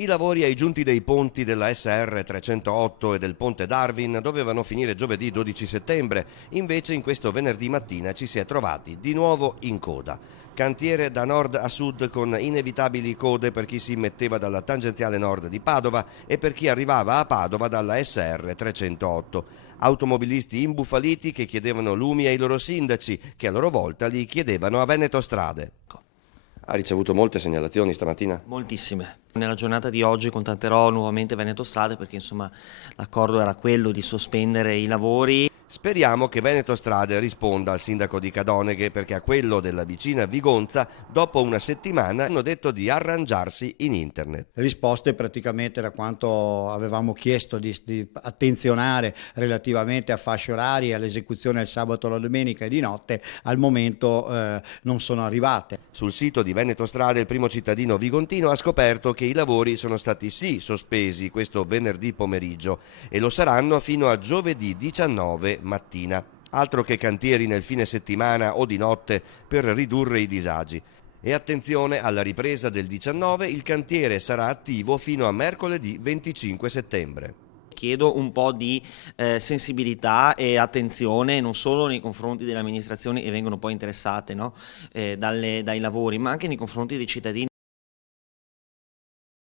I lavori ai giunti dei ponti della SR 308 e del ponte Darwin dovevano finire giovedì 12 settembre, invece in questo venerdì mattina ci si è trovati di nuovo in coda. Cantiere da nord a sud con inevitabili code per chi si metteva dalla tangenziale nord di Padova e per chi arrivava a Padova dalla SR 308. Automobilisti imbufaliti che chiedevano lumi ai loro sindaci, che a loro volta li chiedevano a Veneto Strade. Ha ricevuto molte segnalazioni stamattina? Moltissime. Nella giornata di oggi contatterò nuovamente Veneto Strade perché l'accordo era quello di sospendere i lavori. Speriamo che Veneto Strade risponda al sindaco di Cadoneghe perché a quello della vicina Vigonza dopo una settimana hanno detto di arrangiarsi in internet. Risposte praticamente da quanto avevamo chiesto di attenzionare relativamente a fasce orarie, all'esecuzione il sabato, la domenica e di notte, al momento non sono arrivate. Sul sito di Veneto Strade il primo cittadino vigontino ha scoperto che i lavori sono stati sì sospesi questo venerdì pomeriggio e lo saranno fino a giovedì 19 mattina. Altro che cantieri nel fine settimana o di notte per ridurre i disagi. E attenzione, alla ripresa del 19 il cantiere sarà attivo fino a mercoledì 25 settembre. Chiedo un po' di sensibilità e attenzione non solo nei confronti delle amministrazioni che vengono poi interessate, no? Dai lavori, ma anche nei confronti dei cittadini.